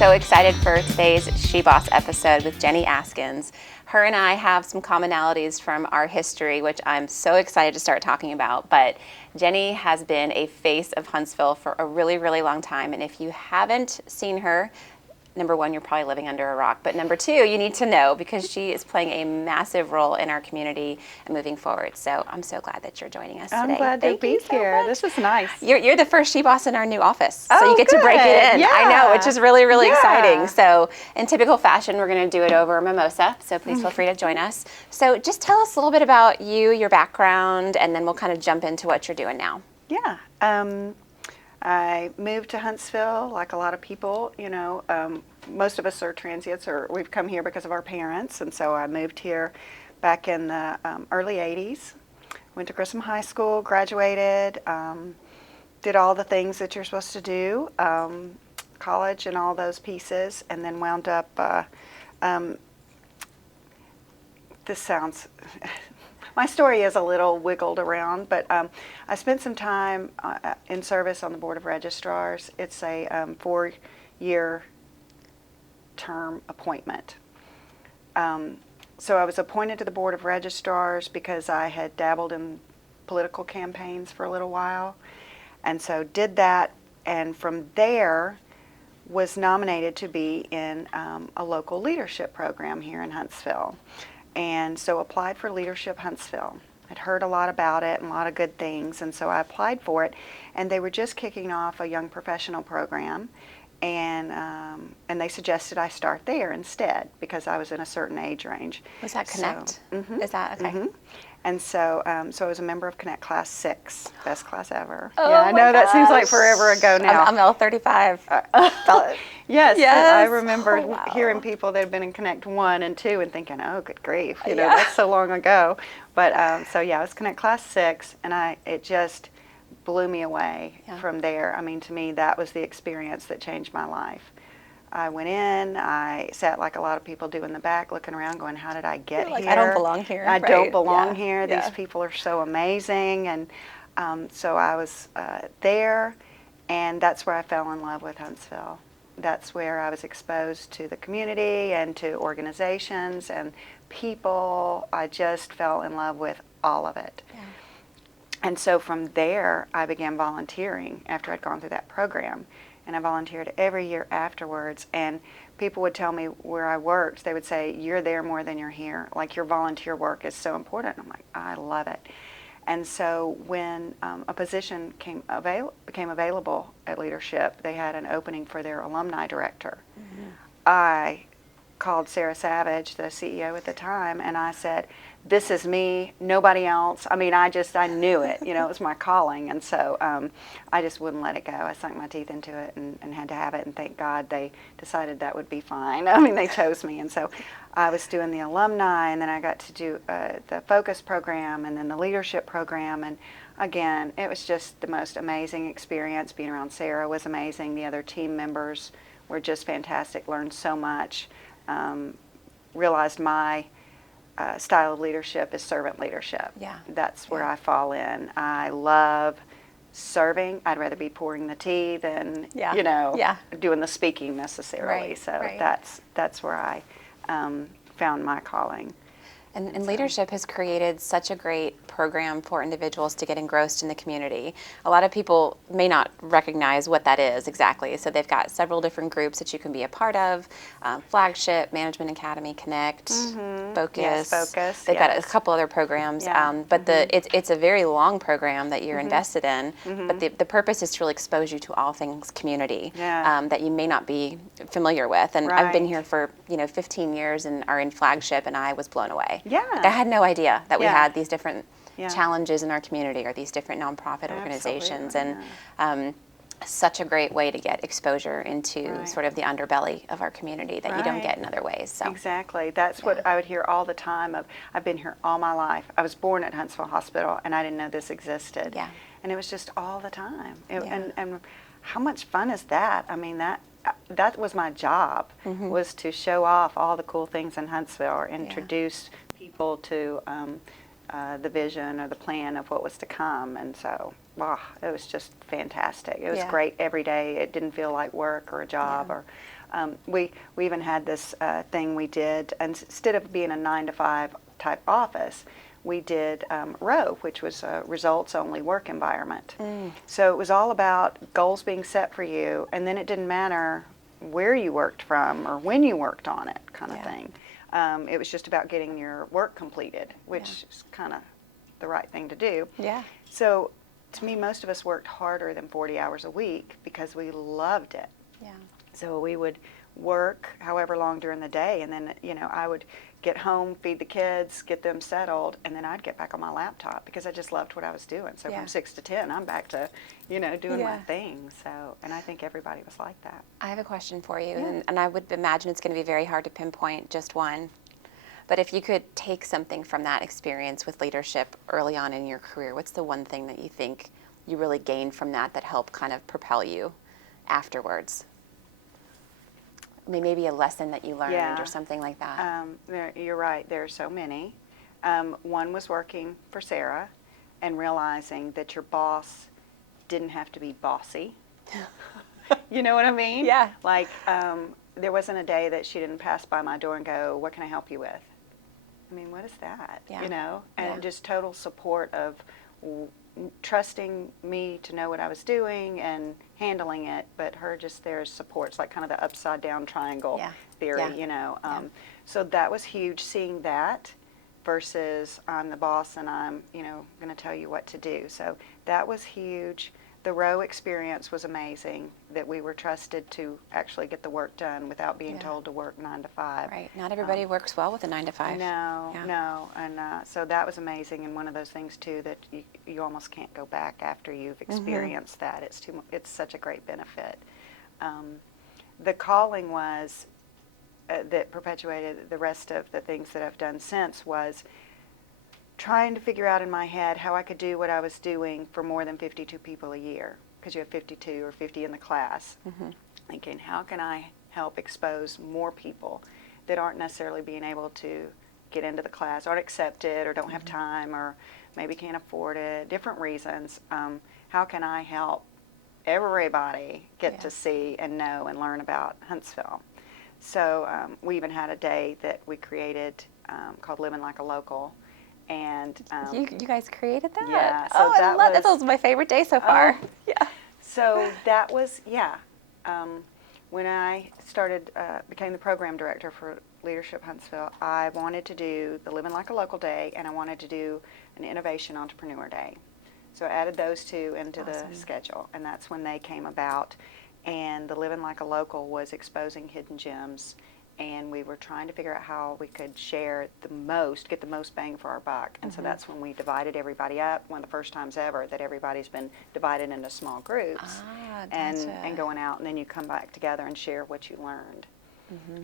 so excited for today's SheBoss episode with Jenny Askins. Her and I have some commonalities from our history, which I'm so excited to start talking about. But Jenny has been a face of Huntsville for a really, really long time. And if you haven't seen her, number one, you're probably living under a rock. But number two, you need to know because she is playing a massive role in our community and moving forward. So I'm so glad that you're joining us today. I'm glad to be here. This is nice. You're the first SheBoss in our new office. So Oh, you get to break it in. Yeah. I know, which is really, really Yeah. exciting. So in typical fashion, we're going to do it over a mimosa. So please feel free to join us. So just tell us a little bit about you, your background, and then we'll kind of jump into what you're doing now. Yeah. I moved to Huntsville like a lot of people, most of us are transients or we've come here because of our parents. And so I moved here back in the early 80s, went to Grissom High School, graduated, did all the things that you're supposed to do, college and all those pieces, and then wound up, this sounds... My story is a little wiggled around, but I spent some time in service on the Board of Registrars. It's a 4-year term appointment. So I was appointed to the Board of Registrars because I had dabbled in political campaigns for a little while, and so did that, and from there was nominated to be in a local leadership program here in Huntsville. And so applied for Leadership Huntsville. I'd heard a lot about it and a lot of good things, and so I applied for it. And they were just kicking off a young professional program, and they suggested I start there instead because I was in a certain age range. Was that Connect? So, Is that okay? And so, so I was a member of Connect Class 6, best class ever. Oh yeah, I know that seems like gosh. forever ago now. I'm L35. Yes, Yes. I remember Oh, wow. hearing people that had been in Connect 1 and 2 and thinking, oh, good grief, Yeah. that's so long ago. But so yeah, I was Connect Class 6, and it just blew me away from there. I mean, to me, that was the experience that changed my life. I went in, I sat like a lot of people do in the back, looking around going, how did I get You're like, here? I don't belong here. I don't belong Yeah. here. Yeah. These people are so amazing. And so I was there, and that's where I fell in love with Huntsville. That's where I was exposed to the community and to organizations and people. I just fell in love with all of it. Yeah. And so from there, I began volunteering after I'd gone through that program. And I volunteered every year afterwards. And people would tell me where I worked, they would say, you're there more than you're here. Like, your volunteer work is so important. I'm like, I love it. And so when a position became available at Leadership, they had an opening for their alumni director. I called Sarah Savage, the CEO at the time, and I said, this is me, nobody else. I mean, I knew it, it was my calling. And so I just wouldn't let it go. I sunk my teeth into it and had to have it. And thank God they decided that would be fine. I mean, they chose me. And so I was doing the alumni, and then I got to do the focus program and then the leadership program. And again, it was just the most amazing experience. Being around Sarah was amazing. The other team members were just fantastic, learned so much, realized my style of leadership is servant leadership. Yeah. That's where I fall in. I love serving. I'd rather be pouring the tea than, doing the speaking necessarily. Right, So right. that's where I found my calling. And Leadership has created such a great program for individuals to get engrossed in the community. A lot of people may not recognize what that is exactly. So they've got several different groups that you can be a part of: Flagship, Management Academy, Connect, Focus. Yes, Focus. They've got a couple other programs. Yeah. But it's a very long program that you're invested in. But the purpose is to really expose you to all things community that you may not be familiar with. And I've been Right. here for 15 years and are in Flagship, and I was blown away. Yeah. Like, I had no idea that we Yeah. had these different Yeah. challenges in our community or these different nonprofit organizations. Absolutely, And such a great way to get exposure into Right. sort of the underbelly of our community that you don't Right. get in other ways. So Exactly. That's what I would hear all the time of, I've been here all my life. I was born at Huntsville Hospital, and I didn't know this existed. Yeah. And it was just all the time. Yeah. And how much fun is that? I mean, that was my job, was to show off all the cool things in Huntsville, or introduce people to the vision or the plan of what was to come. And so, wow, it was just fantastic. It was great every day. It didn't feel like work or a job or We even had this thing we did, and instead of being a 9 to 5 type office, we did Row, which was a results-only work environment. So it was all about goals being set for you, and then it didn't matter where you worked from or when you worked on it, kind of thing. It was just about getting your work completed, which is kind of the right thing to do. Yeah. So to me, most of us worked harder than 40 hours a week because we loved it. Yeah. So we would work however long during the day, and then, I would get home, feed the kids, get them settled, and then I'd get back on my laptop because I just loved what I was doing. So from 6 to 10, I'm back to, doing my thing. So, and I think everybody was like that. I have a question for you, and I would imagine it's going to be very hard to pinpoint just one. But if you could take something from that experience with leadership early on in your career, what's the one thing that you think you really gained from that helped kind of propel you afterwards? I mean, maybe a lesson that you learned or something like that. You're right. There are so many. One was working for Sarah and realizing that your boss didn't have to be bossy. You know what I mean? Yeah. Like, there wasn't a day that she didn't pass by my door and go, "What can I help you with?" I mean, what is that? Yeah. And just total support of trusting me to know what I was doing and handling it, but her just there as support. It's like kind of the upside down triangle theory, So that was huge, seeing that versus I'm the boss and I'm, going to tell you what to do. So that was huge. The Row experience was amazing, that we were trusted to actually get the work done without being told to work 9 to 5. Right. Not everybody works well with a 9 to 5. No. And so that was amazing, and one of those things, too, that you almost can't go back after you've experienced that. It's such a great benefit. The calling was, that perpetuated the rest of the things that I've done since, was trying to figure out in my head how I could do what I was doing for more than 52 people a year, because you have 52 or 50 in the class. Thinking, how can I help expose more people that aren't necessarily being able to get into the class, aren't accepted, or don't have time, or maybe can't afford it, different reasons. How can I help everybody get to see and know and learn about Huntsville? So we even had a day that we created called Living Like a Local. And you guys created that? Yeah. So I love that. That was my favorite day so far. Yeah. So that was, when I became the program director for Leadership Huntsville, I wanted to do the Living Like a Local Day, and I wanted to do an Innovation Entrepreneur Day. So I added those two into the schedule, and that's when they came about. And the Living Like a Local was exposing hidden gems, and we were trying to figure out how we could share get the most bang for our buck. And so that's when we divided everybody up, one of the first times ever that everybody's been divided into small groups and going out, and then you come back together and share what you learned.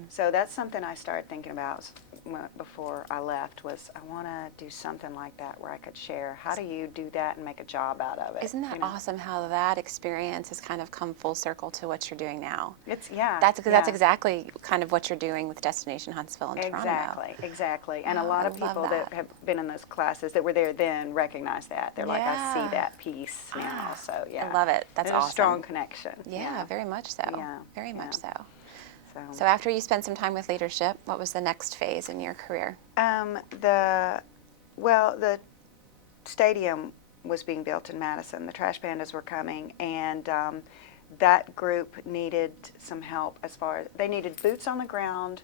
So that's something I started thinking about before I left, was I want to do something like that where I could share. How do you do that and make a job out of it? Isn't that awesome how that experience has kind of come full circle to what you're doing now? That's exactly kind of what you're doing with Destination Huntsville and Touronimo. Exactly. And a lot of people that have been in those classes that were there then recognize that. They're like, I see that piece now. So I love it. That's There's awesome. a strong connection. Yeah, very much so. Yeah. Very much so. So after you spent some time with leadership, what was the next phase in your career? The stadium was being built in Madison. The Trash Pandas were coming, and that group needed some help as far as they needed boots on the ground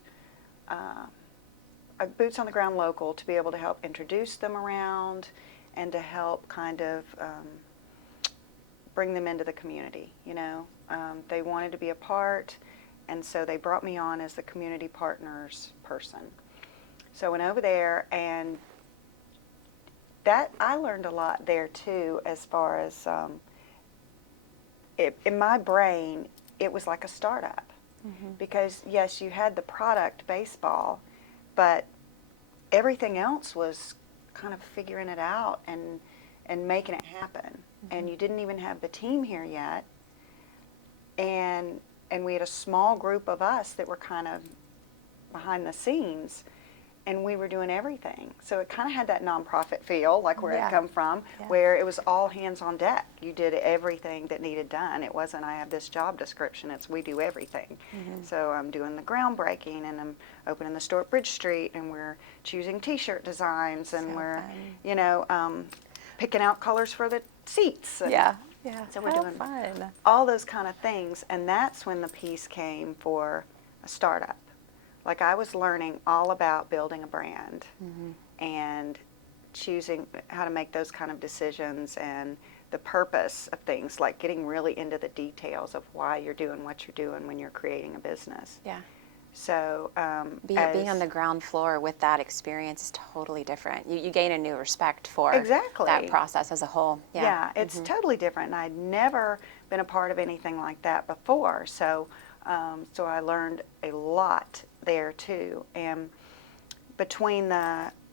local to be able to help introduce them around and to help kind of bring them into the community. They wanted to be a part. And so they brought me on as the community partners person. So I went over there, and I learned a lot there too, as far as in my brain, it was like a startup. Because yes, you had the product baseball, but everything else was kind of figuring it out and making it happen. And you didn't even have the team here yet. And we had a small group of us that were kind of behind the scenes, and we were doing everything. So it kind of had that nonprofit feel, like where Yeah. I'd come from, Yeah. where it was all hands on deck. You did everything that needed done. It wasn't, I have this job description. It's, we do everything. So I'm doing the groundbreaking, and I'm opening the store at Bridge Street, and we're choosing T-shirt designs, and So we're, fun. you know, picking out colors for the seats. And Yeah. Yeah. So we're How doing fun. all those kind of things, and that's when the piece came for a startup. Like, I was learning all about building a brand and choosing how to make those kind of decisions and the purpose of things, like getting really into the details of why you're doing what you're doing when you're creating a business. Yeah. So Being on the ground floor with that experience is totally different. You gain a new respect for Exactly. that process as a whole. Yeah, it's totally different. And I'd never been a part of anything like that before. So so I learned a lot there too. And between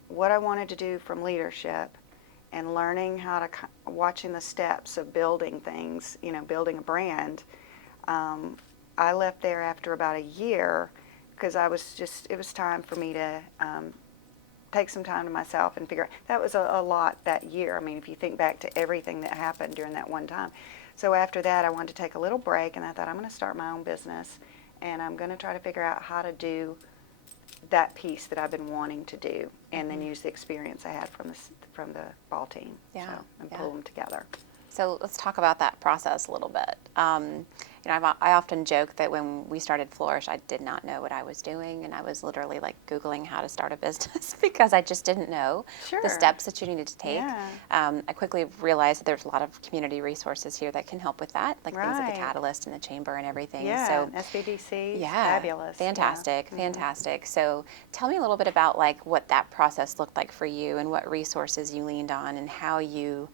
what I wanted to do from leadership and learning how to, watching the steps of building things, you know, building a brand, I left there after about a year because it was time for me to take some time to myself and figure out. That was a lot that year. I mean, if you think back to everything that happened during that one time. So after that, I wanted to take a little break, and I thought, I'm going to start my own business, and I'm going to try to figure out how to do that piece that I've been wanting to do, and then use the experience I had from the ball team. Yeah, So, and yeah. pull them together. So let's talk about that process a little bit. You know, I often joke that when we started Flourish, I did not know what I was doing, and I was literally like Googling how to start a business because I just didn't know Sure. the steps that you needed to take. Yeah. I quickly realized that there's a lot of community resources here that can help with that, like things like the Right. Catalyst and the Chamber and everything. Yeah, So SBDC, yeah, fabulous. fantastic, Yeah. fantastic. So tell me a little bit about like what that process looked like for you and what resources you leaned on and how you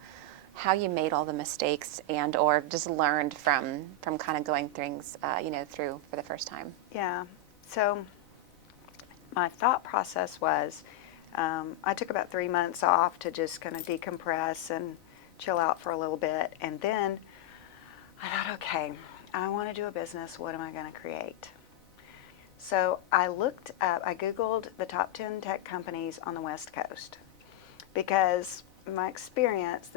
made all the mistakes and or just learned from kind of going things you know, through for the first time. Yeah. So my thought process was, I took about 3 months off to just kind of decompress and chill out for a little bit. And then I thought, okay, I want to do a business. What am I going to create? So I Googled the top 10 tech companies on the West Coast because my experience,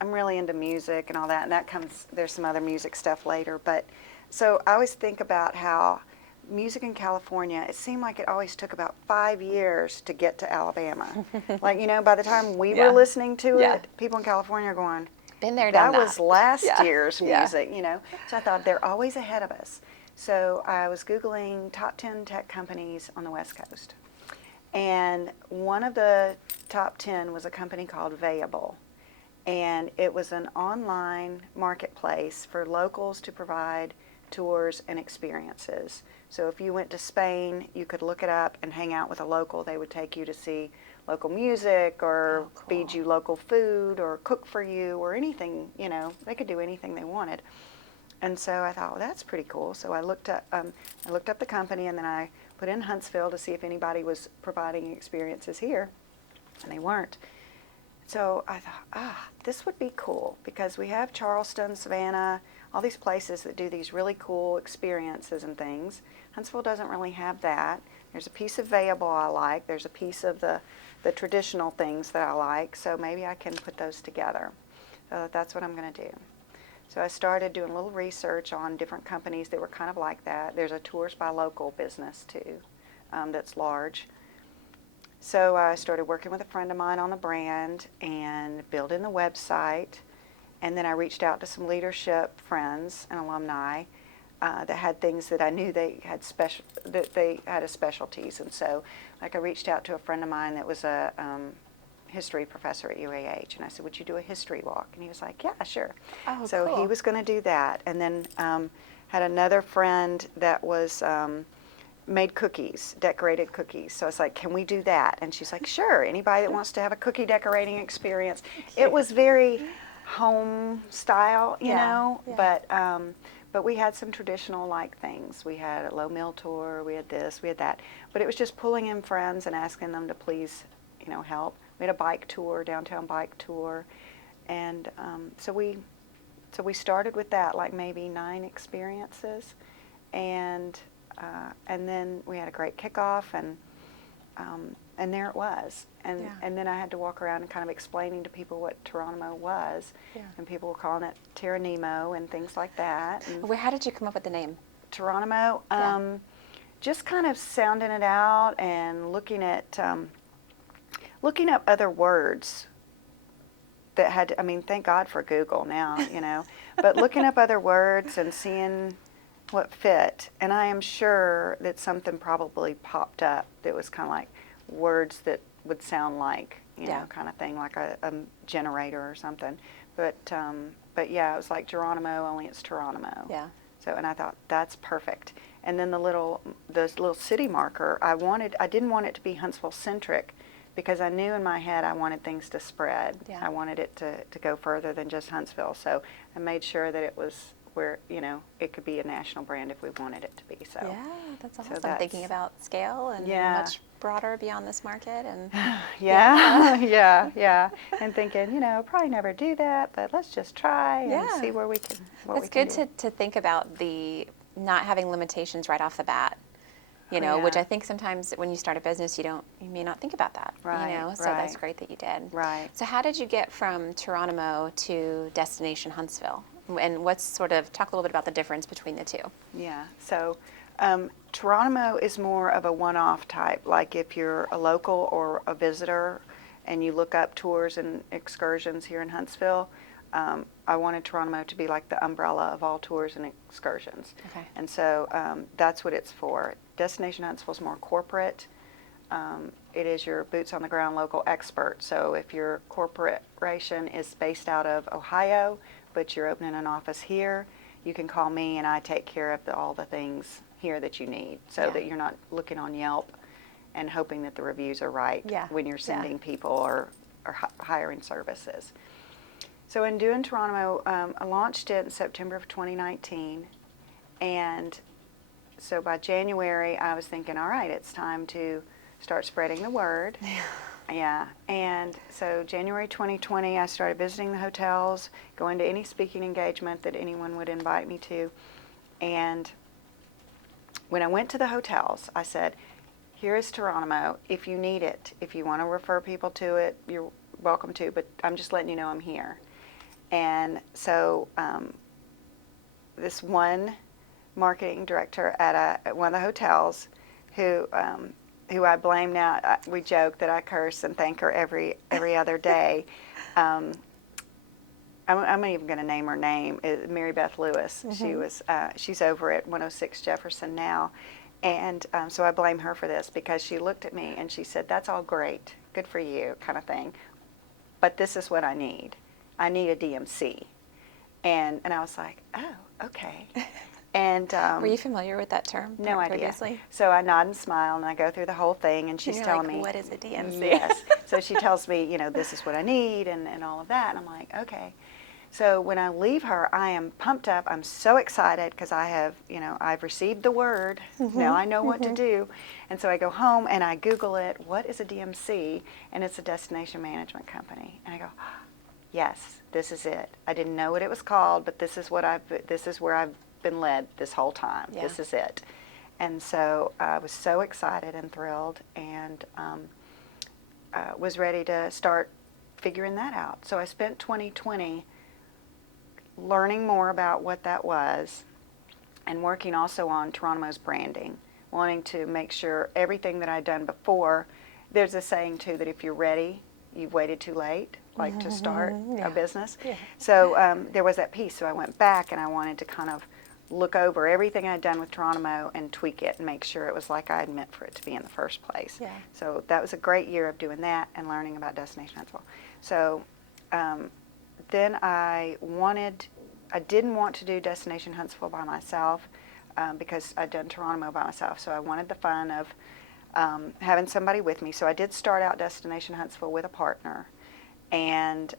I'm really into music and all that, and there's some other music stuff later, but so I always think about how music in California, it seemed like it always took about 5 years to get to Alabama. Like, you know, by the time we Yeah. were listening to Yeah. it, people in California are going, Been there, done that that. was last Yeah. year's Yeah. music, you know. So I thought they're always ahead of us. So I was Googling top 10 tech companies on the West Coast. And one of the top 10 was a company called Vayable. And it was an online marketplace for locals to provide tours and experiences. So if you went to Spain, you could look it up and hang out with a local. They would take you to see local music or feed you local food or cook for you or anything, you know. They could do anything they wanted. And so I thought, well, that's pretty cool. So I looked up the company, and then I put in Huntsville to see if anybody was providing experiences here, and they weren't. So I thought, this would be cool because we have Charleston, Savannah, all these places that do these really cool experiences and things. Huntsville doesn't really have that. There's a piece of Vayable I like. There's a piece of the traditional things that I like. So maybe I can put those together. So that's what I'm going to do. So I started doing a little research on different companies that were kind of like that. There's a Tours by Local business too that's large. So I started working with a friend of mine on the brand and building the website. And then I reached out to some leadership friends and alumni that had things that I knew they had a specialties. And so, like, I reached out to a friend of mine that was a history professor at UAH, and I said, would you do a history walk? And he was like, yeah, sure. Oh, so cool. He was going to do that. And then had another friend that was made cookies, decorated cookies. So I was like, can we do that? And she's like, sure. Anybody that wants to have a cookie decorating experience. It was very home style, you know, but we had some traditional like things. We had a low mill tour, we had this, we had that. But it was just pulling in friends and asking them to please, you know, help. We had a bike tour, downtown bike tour. And so we started with that, like maybe 9 experiences. And then we had a great kickoff, and and there it was. And Yeah. and then I had to walk around and kind of explaining to people what Touronimo was. Yeah. And people were calling it Touronimo and things like that. And How did you come up with the name? Touronimo, Yeah. just kind of sounding it out and looking up other words that had, I mean, thank God for Google now, but looking up other words and seeing what fit. And I am sure that something probably popped up that was kind of like words that would sound like, Yeah. kind of thing, like a generator or something. But yeah, it was like Geronimo, only it's Touronimo. Yeah. So, and I thought that's perfect. And then the little city marker, I didn't want it to be Huntsville centric, because I knew in my head I wanted things to spread. Yeah. I wanted it to go further than just Huntsville. So I made sure that it was where, it could be a national brand if we wanted it to be. So Yeah, that's awesome. that's- Thinking about scale and Yeah. much broader beyond this market. And yeah. And thinking, probably never do that, but let's just try and Yeah. see where we can. That's good to think about the not having limitations right off the bat. Which Yeah. I think sometimes when you start a business, you may not think about that. Right, So that's right. great that you did. Right. So how did you get from Touronimo to Destination Huntsville? And talk a little bit about the difference between the two. Yeah. So Touronimo is more of a one-off type. Like if you're a local or a visitor and you look up tours and excursions here in Huntsville, I wanted Touronimo to be like the umbrella of all tours and excursions. Okay. And so that's what it's for. Destination Huntsville is more corporate. It is your boots on the ground local expert. So if your corporation is based out of Ohio, but you're opening an office here, you can call me and I take care of all the things here that you need, so Yeah. that you're not looking on Yelp and hoping that the reviews are right Yeah. when you're Yeah. sending people or hiring services. So in doing Touronimo, I launched it in September of 2019, and so by January I was thinking, all right, it's time to start spreading the word. Yeah, and so January 2020 I started visiting the hotels, going to any speaking engagement that anyone would invite me to, and when I went to the hotels, I said, here is Touronimo. If you need it, if you want to refer people to it, you're welcome to, but I'm just letting you know I'm here. And so this one marketing director at one of the hotels who I blame now, we joke that I curse and thank her every other day. I'm not even going to name her name, Mary Beth Lewis. Mm-hmm. She's over at 106 Jefferson now. And so I blame her for this, because she looked at me and she said, that's all great, good for you, kind of thing, but this is what I need. I need a DMC. And I was like, oh, okay. And Were you familiar with that term no idea. previously? So I nod and smile and I go through the whole thing, and she's You're telling like, me, what is a DMC? Yes. So she tells me, this is what I need and all of that. And I'm like, okay. So when I leave her, I am pumped up. I'm so excited because I have, I've received the word. Mm-hmm. Now I know what to do. And so I go home and I Google it. What is a DMC? And it's a destination management company. And I go, yes, this is it. I didn't know what it was called, but this is where I've been led this whole time. Yeah. This is it. And so I was so excited and thrilled, and was ready to start figuring that out. So I spent 2020 learning more about what that was, and working also on Touronimo's branding, wanting to make sure everything that I'd done before. There's a saying too that if you're ready, you've waited too late, like to start Yeah. a business. Yeah. So there was that piece. So I went back and I wanted to kind of look over everything I'd done with Touronimo and tweak it and make sure it was like I had meant for it to be in the first place. Yeah. So that was a great year of doing that and learning about Destination Huntsville. So then I didn't want to do Destination Huntsville by myself, because I'd done Touronimo by myself. So I wanted the fun of having somebody with me. So I did start out Destination Huntsville with a partner, and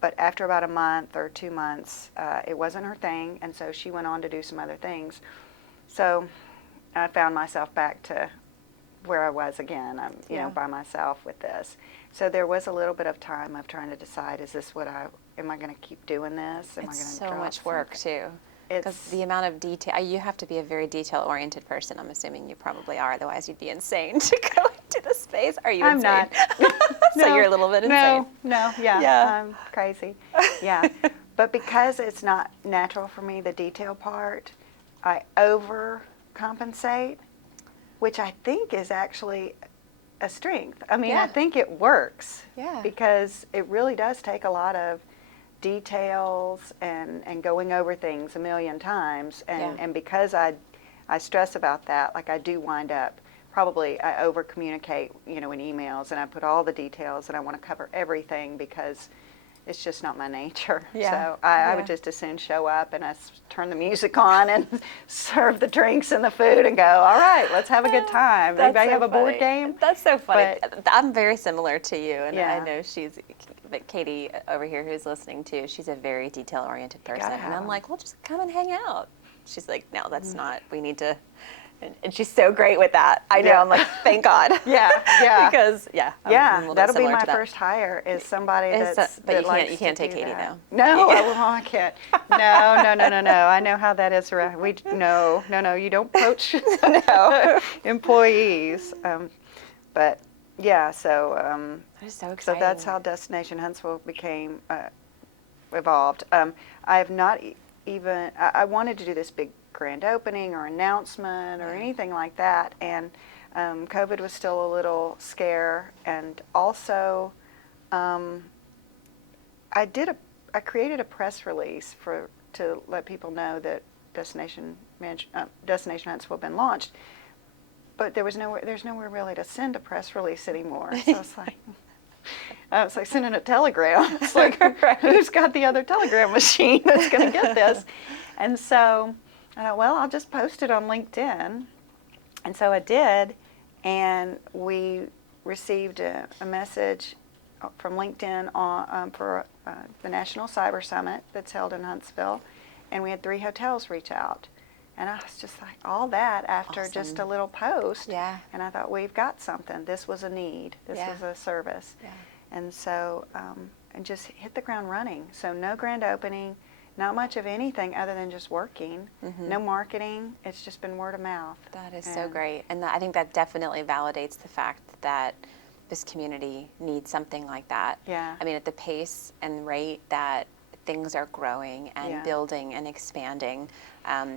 but after about a month or 2 months, it wasn't her thing, and so she went on to do some other things. So I found myself back to where I was again, by myself with this. So there was a little bit of time of trying to decide, am I going to keep doing this? Am I It's going to so drop much work something? too. Because the amount of detail, you have to be a very detail-oriented person. I'm assuming you probably are, otherwise you'd be insane to go to the space. Are you I'm insane? not. So you're a little bit insane. No, yeah, Yeah. I'm crazy. Yeah, but because it's not natural for me, the detail part, I overcompensate, which I think is actually a strength. I mean, Yeah. I think it works. Yeah. Because it really does take a lot of details and going over things a million times, and because I stress about that, like I do wind up probably I over communicate, in emails, and I put all the details and I want to cover everything because it's just not my nature. Yeah. So I would just as soon show up and turn the music on and serve the drinks and the food and go, all right, let's have a good time. That's Anybody so have a board funny. game? That's so funny. But- I'm very similar to you, and Yeah. I know but Katie over here who's listening too, she's a very detail-oriented person. Gotta And have I'm 'em. like, well, just come and hang out. She's like, no, that's not, we need to, and she's so great with that. I know, Yeah. I'm like, thank God. Yeah, yeah. Because, I'm a Yeah, little bit that'll be similar my to that. first hire is somebody Is that's but that you likes can't to take do Katie that. though. No, I can't. No. I know how that is. No. You don't poach employees. But yeah, so That is so so exciting. that's how Destination Huntsville became evolved. I have not even. I wanted to do this big grand opening or announcement or anything like that, and COVID was still a little scare, and also I created a press release to let people know that Destination Huntsville had been launched, but there's nowhere really to send a press release anymore. So it's like. It's like sending a telegram. It's like, who's got the other telegram machine that's going to get this? And so I thought, well, I'll just post it on LinkedIn. And so I did, and we received a message from LinkedIn for the National Cyber Summit that's held in Huntsville, and we had 3 hotels reach out. And I was just like, all that after just a little post. Yeah. And I thought, we've got something. This was a need. This was a service. Yeah. And so, and just hit the ground running. So no grand opening, not much of anything other than just working. No marketing. It's just been word of mouth. That is so great. And I think that definitely validates the fact that this community needs something like that. Yeah. I mean, at the pace and rate that things are growing and building and expanding,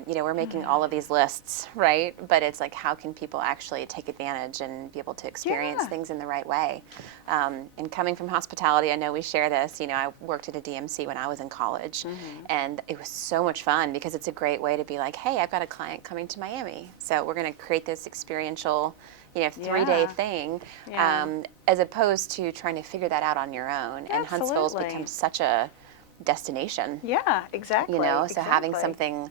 we're making all of these lists, right? But it's like, how can people actually take advantage and be able to experience things in the right way? And coming from hospitality, I know we share this. I worked at a DMC when I was in college, and it was so much fun because it's a great way to be like, hey, I've got a client coming to Miami, so we're going to create this experiential 3-day thing, as opposed to trying to figure that out on your own. And Huntsville's become such a destination. Yeah, exactly. So having something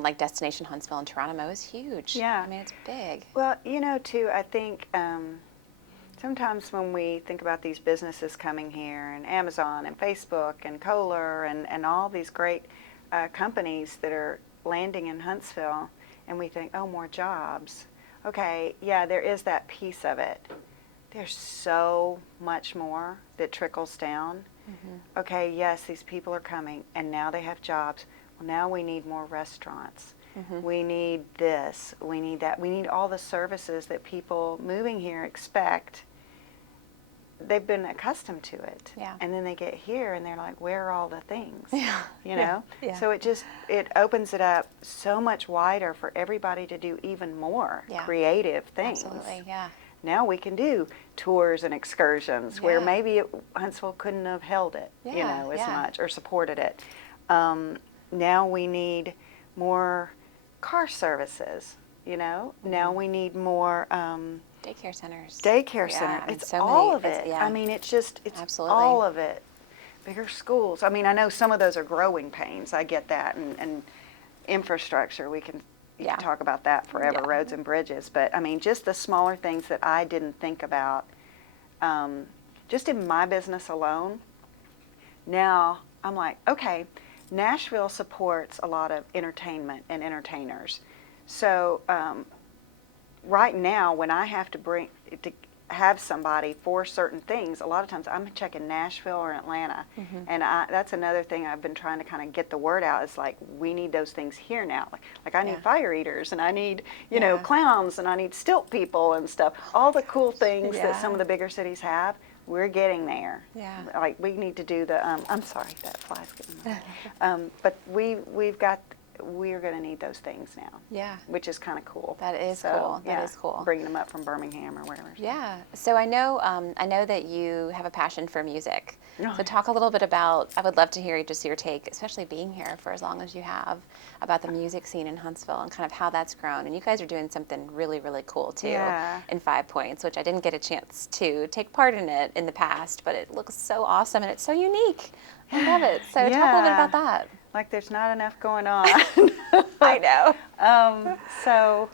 like Destination Huntsville and Touronimo is huge. Yeah. I mean, it's big. Well, too, I think sometimes when we think about these businesses coming here, and Amazon and Facebook and Kohler and all these great companies that are landing in Huntsville, and we think, oh, more jobs. Okay, yeah, there is that piece of it. There's so much more that trickles down. Okay, yes, these people are coming, and now they have jobs. Well, now we need more restaurants. We need this. We need that. We need all the services that people moving here expect. They've been accustomed to it. Yeah. And then they get here, and they're like, where are all the things? Yeah. You know? Yeah. So it opens it up so much wider for everybody to do even more creative things. Absolutely, yeah. Now we can do tours and excursions where maybe Huntsville couldn't have held it, as much or supported it. Now we need more car services, Now we need more Daycare centers. Center. It's so all many, of it. yeah. I mean, it's Absolutely. all of it. Bigger schools. I mean, I know some of those are growing pains. I get that. And infrastructure, you can talk about that forever, roads and bridges. But I mean, just the smaller things that I didn't think about, just in my business alone, now I'm like, okay, Nashville supports a lot of entertainment and entertainers. So right now, when I have to have somebody for certain things, a lot of times I'm checking Nashville or Atlanta, and that's another thing I've been trying to kind of get the word out. Is like we need those things here now. Like I need fire eaters, and I need clowns, and I need stilt people and stuff. All the cool things that some of the bigger cities have, we're getting there. Yeah. Like we need to do the. I'm sorry, that fly's getting my but we're going to need those things now. Yeah. Which is kind of cool. That is cool. That is cool. Bringing them up from Birmingham or wherever. Yeah. So I know that you have a passion for music. So talk a little bit about, I would love to hear just your take, especially being here for as long as you have, about the music scene in Huntsville and kind of how that's grown. And you guys are doing something really, really cool too in 5 Points, which I didn't get a chance to take part in it in the past, but it looks so awesome and it's so unique. I love it. So talk a little bit about that. Like there's not enough going on. I know. So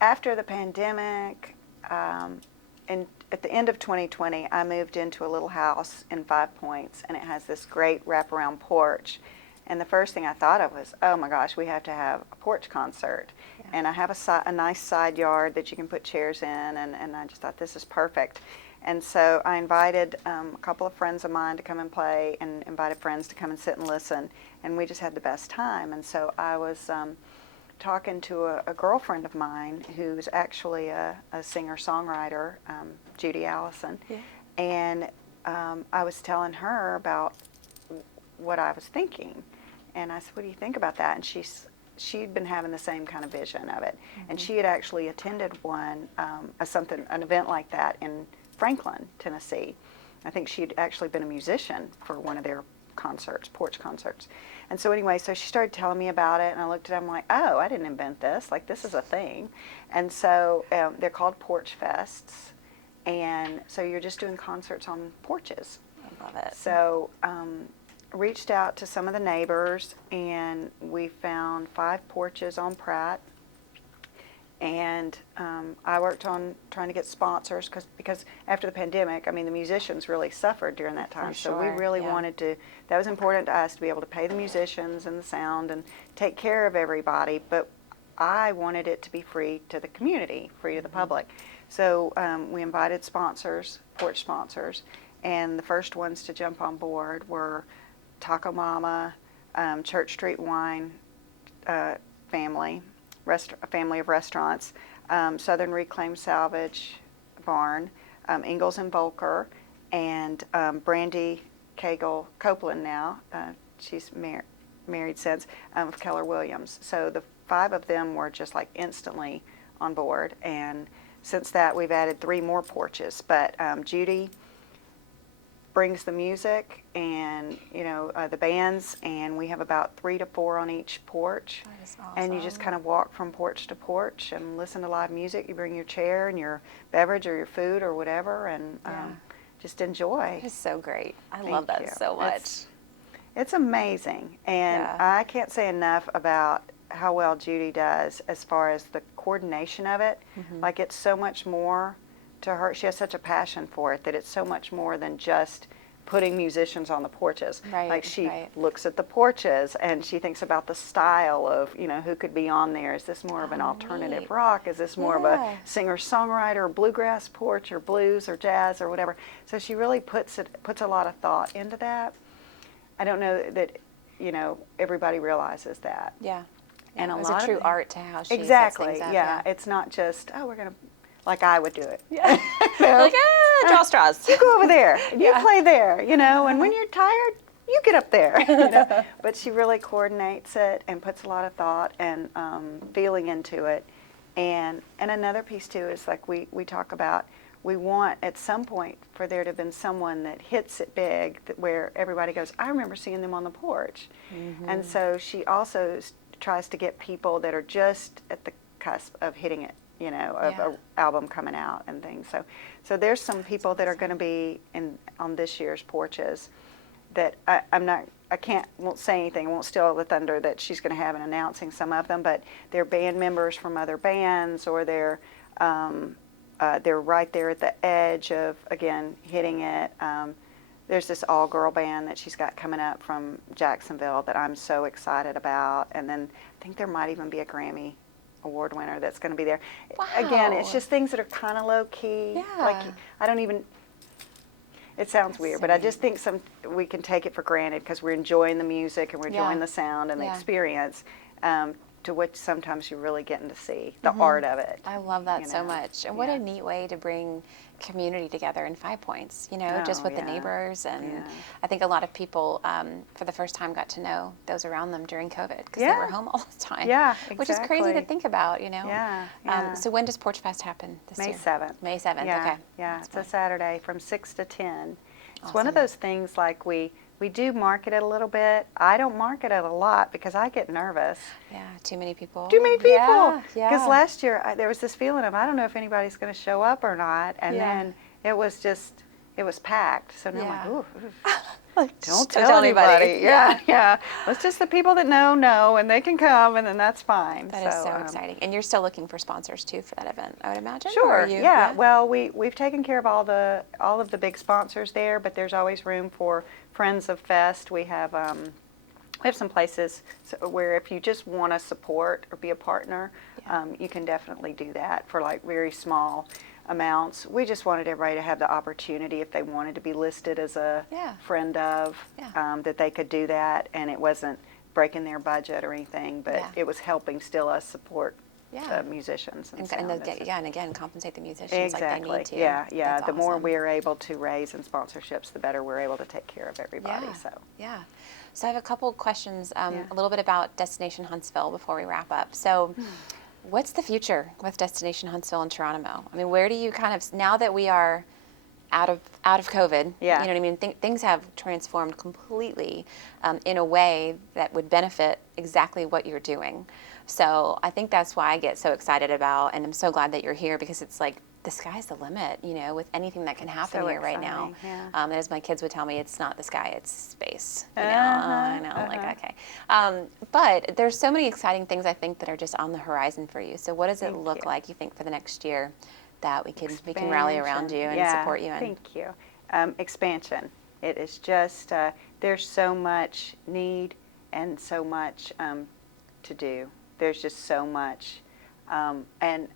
after the pandemic, and at the end of 2020, I moved into a little house in 5 Points, and it has this great wraparound porch. And the first thing I thought of was, oh my gosh, we have to have a porch concert. Yeah. And I have a nice side yard that you can put chairs in, and I just thought this is perfect. And so I invited a couple of friends of mine to come and play, and invited friends to come and sit and listen, and we just had the best time. And so I was talking to a girlfriend of mine who's actually a singer-songwriter, Judy Allison, and I was telling her about what I was thinking, and I said, what do you think about that? And she'd been having the same kind of vision of it, and she had actually attended an event like that in Franklin, Tennessee. I think she'd actually been a musician for one of their concerts, Porch concerts. And so anyway, so she started telling me about it, and I looked at them like, oh, I didn't invent this. Like, this is a thing. And so they're called Porch Fests, and so you're just doing concerts on porches. I love it. So reached out to some of the neighbors, and we found 5 porches on Pratt. And I worked on trying to get sponsors because after the pandemic, I mean, the musicians really suffered during that time. So we really wanted to, that was important to us to be able to pay the musicians and the sound and take care of everybody. But I wanted it to be free to the community, free to the public. So we invited sponsors, porch sponsors, and the first ones to jump on board were Taco Mama, Church Street Wine family, a family of restaurants, Southern Reclaimed Salvage Barn, Ingalls and Volker, and Brandy Cagle Copeland now. She's married since, of Keller Williams. So the 5 of them were just like instantly on board. And since that, we've added 3 more porches. But Judy brings the music and the bands, and we have about 3 to 4 on each porch. That is awesome. And you just kind of walk from porch to porch and listen to live music. You bring your chair and your beverage or your food or whatever, and just enjoy. It's so great. I love that so much. It's amazing, and I can't say enough about how well Judy does as far as the coordination of it. Like, it's so much more to her. She has such a passion for it that it's so much more than just putting musicians on the porches. Like, she looks at the porches and she thinks about the style of, who could be on there. Is this more of an alternative rock? Is this more of a singer-songwriter, bluegrass porch, or blues or jazz or whatever? So she really puts a lot of thought into that. I don't know that everybody realizes that. Yeah. And there's a true art to how she sets things up. Yeah. It's not just, we're going to, like I would do it. Yeah. Like, draw straws. You go over there. You play there, and when you're tired, you get up there. But she really coordinates it and puts a lot of thought and feeling into it. And another piece, too, is like we talk about, we want at some point for there to have been someone that hits it big, where everybody goes, I remember seeing them on the porch. And so she also tries to get people that are just at the cusp of hitting it, of an album coming out and things. So there's some people that are going to be on this year's porches that won't say anything, won't steal the thunder that she's going to have in announcing some of them, but they're band members from other bands, or they're right there at the edge of, again, hitting it. There's this all-girl band that she's got coming up from Jacksonville that I'm so excited about. And then I think there might even be a Grammy award winner that's going to be there. Wow. Again, it's just things that are kind of low key. Yeah. Like, I don't even, it sounds weird, but I just think we can take it for granted because we're enjoying the music and we're enjoying the sound and the experience, to which sometimes you're really getting to see the art of it. I love that so much. And what a neat way to bring community together in 5 Points, just with the neighbors. And I think a lot of people, for the first time, got to know those around them during COVID because they were home all the time. Yeah, exactly. Which is crazy to think about, Yeah. So when does Porch Fest happen this year? May 7th. May 7th, Yeah, okay. yeah, That's it's a fine. Saturday from 6 to 10. It's Awesome. one of those things like we do market it a little bit. I don't market it a lot because I get nervous. Yeah, too many people. Too many people. Yeah, Because last year there was this feeling of I don't know if anybody's going to show up or not, and then it was packed. So now I'm like, ooh. Don't tell anybody. Yeah. It's just the people that know, and they can come, and then that's fine. That is so exciting. And you're still looking for sponsors too for that event, I would imagine. Sure. Or are you, Yeah. Well, we've taken care of all of the big sponsors there, but there's always room for friends of Fest. We have some places where if you just want to support or be a partner, you can definitely do that for like very small amounts. We just wanted everybody to have the opportunity if they wanted to be listed as a friend of, that they could do that, and it wasn't breaking their budget or anything, but it was helping still us support the musicians and and again compensate the musicians like they need to. Yeah. That's the more awesome. we're able to raise in sponsorships, the better we're able to take care of everybody. So I have a couple questions, a little bit about Destination Huntsville before we wrap up. So what's the future with Destination Huntsville and Touronimo? I mean, where do you kind of, now that we are out of COVID, you know what I mean? Things have transformed completely in a way that would benefit exactly what you're doing. So I think that's why I get so excited about, and I'm so glad that you're here, because it's like the sky's the limit, with anything that can happen here right now. And as my kids would tell me, it's not the sky, it's space. I know, like, okay. But there's so many exciting things I think that are just on the horizon for you. So what does it look like, you think, for the next year that we can rally around you and support you in? Thank you. Expansion. It is just, there's so much need and so much to do. There's just so much. And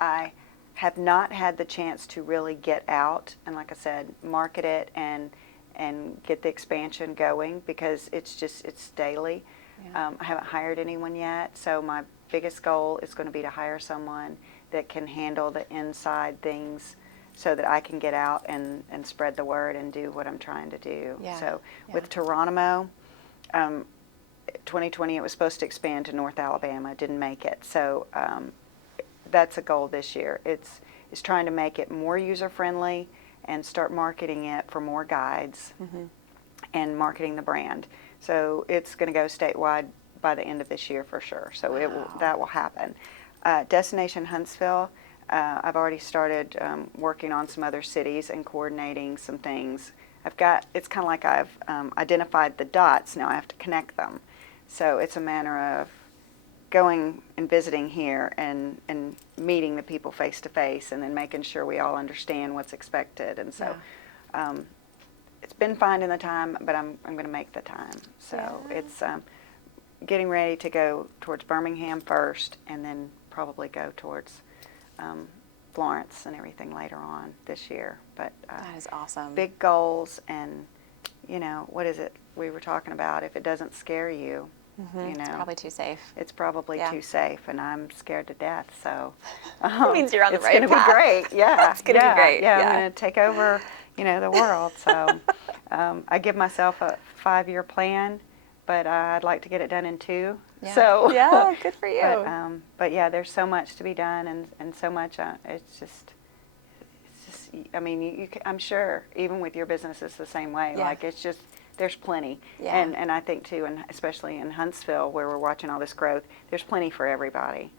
I have not had the chance to really get out and, like I said, market it and get the expansion going, because it's daily. I haven't hired anyone yet, so my biggest goal is going to be to hire someone that can handle the inside things so that I can get out and spread the word and do what I'm trying to do. So with Touronimo, 2020 it was supposed to expand to North Alabama, didn't make it. So that's a goal this year. It's trying to make it more user-friendly and start marketing it for more guides and marketing the brand. So it's going to go statewide by the end of this year for sure. So that will happen. Destination Huntsville, I've already started working on some other cities and coordinating some things. It's kind of like I've identified the dots, now I have to connect them. So it's a matter of going and visiting here and meeting the people face to face, and then making sure we all understand what's expected. And so it's been finding the time, but I'm going to make the time. So it's getting ready to go towards Birmingham first, and then probably go towards Florence and everything later on this year. But that is awesome. Big goals, and what is it we were talking about? If it doesn't scare you, it's probably too safe. It's probably too safe, and I'm scared to death. So it means you're on the right path. It's going to be great. Yeah, it's going to be great. Yeah, I'm going to take over, the world. So I give myself a 5-year plan, but I'd like to get it done in 2. Yeah. So good for you. But yeah, there's so much to be done, and so much. It's just. I mean, I'm sure even with your business, it's the same way. Like it's just. There's plenty, and I think too, and especially in Huntsville where we're watching all this growth, there's plenty for everybody.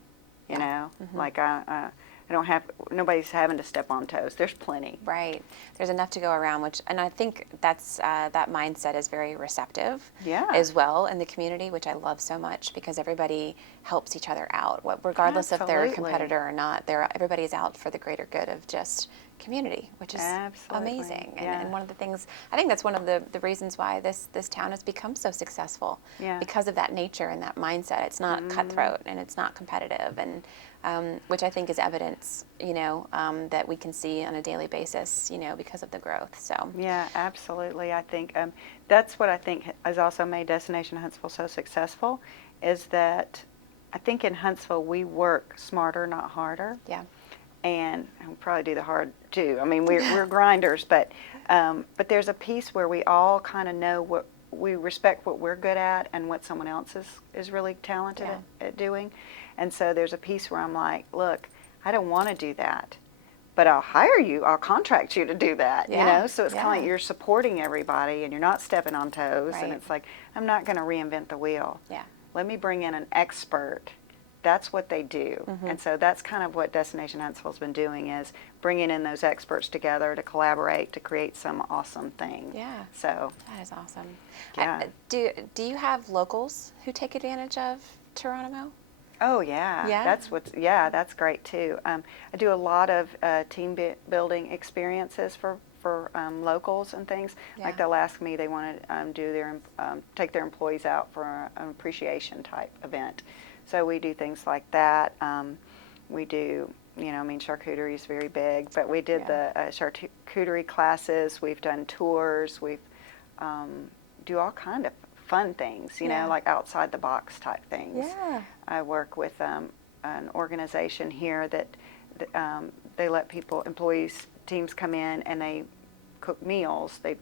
Like I don't have, nobody's having to step on toes. There's plenty. Right. There's enough to go around, and I think that's that mindset is very receptive as well in the community, which I love so much, because everybody helps each other out, regardless if they're a competitor or not. Everybody's out for the greater good of just community, which is Absolutely. amazing. Yeah. And one of the things, I think that's one of the reasons why this town has become so successful, Yeah. because of that nature and that mindset. It's not cutthroat and it's not competitive, and which I think is evidence, that we can see on a daily basis, because of the growth. So Yeah, absolutely. I think that's what I think has also made Destination Huntsville so successful, is that I think in Huntsville we work smarter, not harder. yeah, And we probably do the hard too. I mean, we're grinders, but there's a piece where we all kind of know what we respect, what we're good at, and what someone else is really talented at doing. And so there's a piece where I'm like, look, I don't want to do that, but I'll hire you, I'll contract you to do that. So it's kind of like you're supporting everybody, and you're not stepping on toes. Right. And it's like, I'm not going to reinvent the wheel. Yeah. Let me bring in an expert. That's what they do. And so that's kind of what Destination Huntsville's been doing, is bringing in those experts together to collaborate to create some awesome thing. Yeah. So That is awesome. Yeah. Do you have locals who take advantage of Touronimo? oh yeah, Yeah? that's great too. I do a lot of team building experiences for locals and things. Yeah. Like they'll ask me, they want to take their employees out for an appreciation type event. So we do things like that. We do, charcuterie is very big, but we did the charcuterie classes. We've done tours. We've do all kind of fun things, like outside the box type things. Yeah. I work with an organization here that they let teams come in and they cook meals. They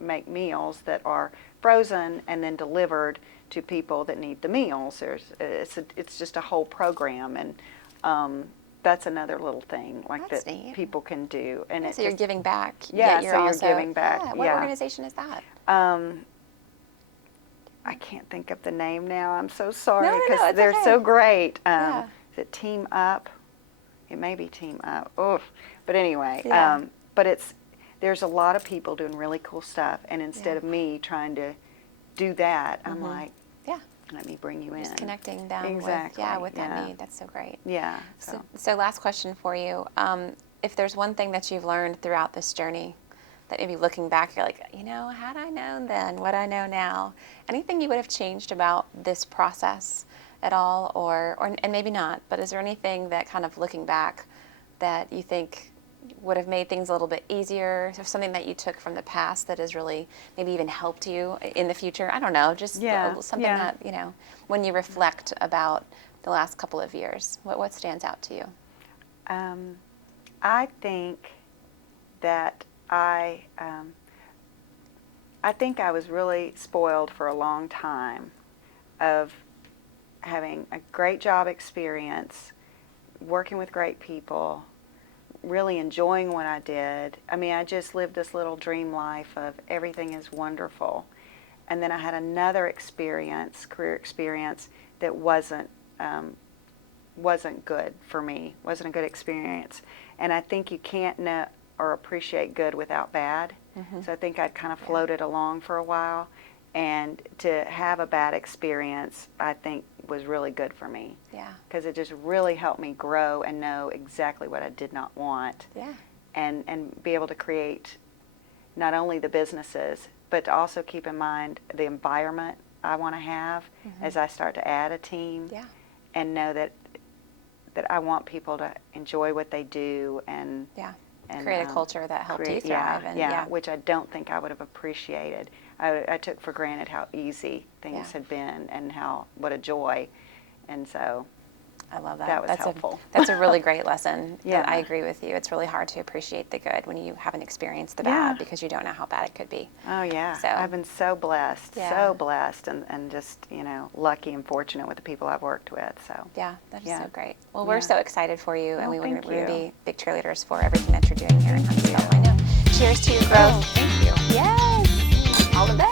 make meals that are frozen and then delivered to people that need the meals. It's just a whole program, and that's another little thing That's that neat. people can do. And So you're giving back. Yeah, yet so you're also, giving back, What yeah. organization is that? I can't think of the name now. I'm so sorry, No, because it's they're okay. so great. Yeah. Is it Team Up? It may be Team Up. Oh, but anyway, Yeah. but there's a lot of people doing really cool stuff, and instead Yeah. of me trying to do that, I'm like, Yeah. let me bring you in. Just connecting them Exactly, with that yeah. need. That's so great. Yeah. So last question for you. If there's one thing that you've learned throughout this journey that maybe looking back, you're like, had I known then what I know now, anything you would have changed about this process at all, and maybe not, but is there anything that kind of looking back that you think would have made things a little bit easier, or something that you took from the past that has really maybe even helped you in the future? I don't know, just something that, when you reflect about the last couple of years, what stands out to you? I think that I think I was really spoiled for a long time of having a great job experience, working with great people, really enjoying what I did. I mean, I just lived this little dream life of everything is wonderful. And then I had another career experience, that wasn't good for me, wasn't a good experience. And I think you can't know or appreciate good without bad. So I think I'd kind of floated along for a while, and to have a bad experience, I think, was really good for me. Yeah. Because it just really helped me grow and know exactly what I did not want. Yeah. And be able to create not only the businesses, but to also keep in mind the environment I want to have as I start to add a team. Yeah. And know that I want people to enjoy what they do, and create a culture that helped you thrive. Which I don't think I would have appreciated. I took for granted how easy things had been, and what a joy. And so I love that. That was helpful. That's a really great lesson. Yeah. I agree with you. It's really hard to appreciate the good when you haven't experienced the bad, because you don't know how bad it could be. Oh, yeah. So, I've been so blessed, and just, lucky and fortunate with the people I've worked with. So yeah, that is Yeah. so great. Well, we're so excited for you, and Oh, we're thank going to you. be big cheerleaders for everything that you're doing here in Huntsville. I know. Cheers to your growth. Thank you. Yes. All the best.